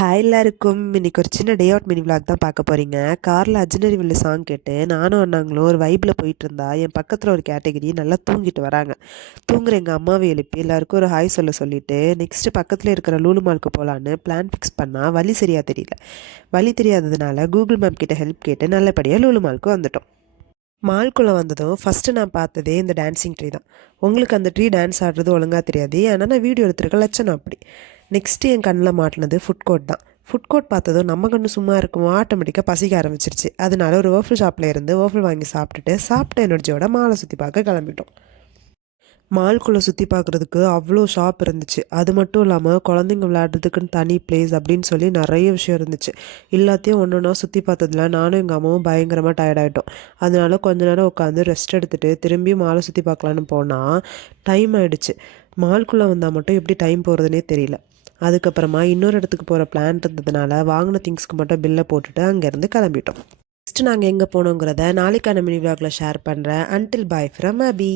Hi எல்லாருக்கும் இன்னைக்கு ஒரு சின்ன டே அவுட் மினி vlog தான் பார்க்க போகிறீங்க. காரில் அர்ஜுனரி வில்லு சாங் கேட்டு நானும் அண்ணாங்களும் ஒரு வைப்பில் போயிட்டு இருந்தா என் பக்கத்தில் ஒரு கேட்டகரி நல்லா தூங்கிட்டு வராங்க. தூங்குற எங்கள் அம்மாவை எழுப்பி எல்லாருக்கும் ஒரு ஹாய் சொல்லிட்டு நெக்ஸ்ட்டு பக்கத்தில் இருக்கிற லூலு மாலுக்கு போகலான்னு பிளான் ஃபிக்ஸ் பண்ணால் வழி சரியாக தெரியல. வழி தெரியாததுனால கூகுள் மேப் கிட்ட ஹெல்ப் கேட்டு நல்லபடியாக லூலு மாலுக்கு வந்துட்டோம். மால்குள்ளே வந்ததும் ஃபஸ்ட்டு நான் பார்த்ததே இந்த டான்ஸிங் ட்ரீ தான். உங்களுக்கு அந்த ட்ரீ டான்ஸ் ஆடுறது ஒழுங்காக தெரியாது, ஆனால் நான் வீடியோ எடுத்துருக்க லட்சணம் அப்படி. நெக்ஸ்ட்டு என் கண்ணில் மாட்டினது ஃபுட் கோர்ட் தான். ஃபுட் கோர்ட் பார்த்ததும் நம்ம கண்ணு சும்மா இருக்கும், ஆட்டோமேட்டிக்காக பசிக்க ஆரம்பிச்சிருச்சு. அதனால ஒரு வேர்ஃபிள் ஷாப்பில் இருந்து வேர்ஃபிள் வாங்கி சாப்பிட்ட எனர்ஜியோட மாலை சுற்றி பார்க்க கிளம்பிட்டோம். மால்குள்ளே சுற்றி பார்க்குறதுக்கு அவ்வளோ ஷாப் இருந்துச்சு. அது மட்டும் இல்லாமல் குழந்தைங்க விளையாடுறதுக்குன்னு தனி பிளேஸ் அப்படின்னு சொல்லி நிறைய விஷயம் இருந்துச்சு. எல்லாத்தையும் ஒன்று ஒன்றா சுற்றி பார்த்ததுல நானும் எங்கள் அம்மாவும் பயங்கரமாக டயர்டாயிட்டோம். அதனால கொஞ்ச நேரம் உட்காந்து ரெஸ்ட் எடுத்துகிட்டு திரும்பி மாலை சுற்றி பார்க்கலான்னு போனால் டைம் ஆகிடுச்சு. மால்குள்ளே வந்தால் மட்டும் எப்படி டைம் போகிறதுனே தெரியல. அதுக்கப்புறமா இன்னொரு இடத்துக்கு போகிற பிளான் இருந்ததுனால வாங்கின திங்ஸ்க்கு மட்டும் பில்லை போட்டுட்டு அங்கேருந்து கிளம்பிட்டோம். நெக்ஸ்ட் நாங்கள் எங்கே போனோங்கிறத நாளைக்கான மினி vlogல ஷேர் பண்ணுறேன். Until bye from Abhi.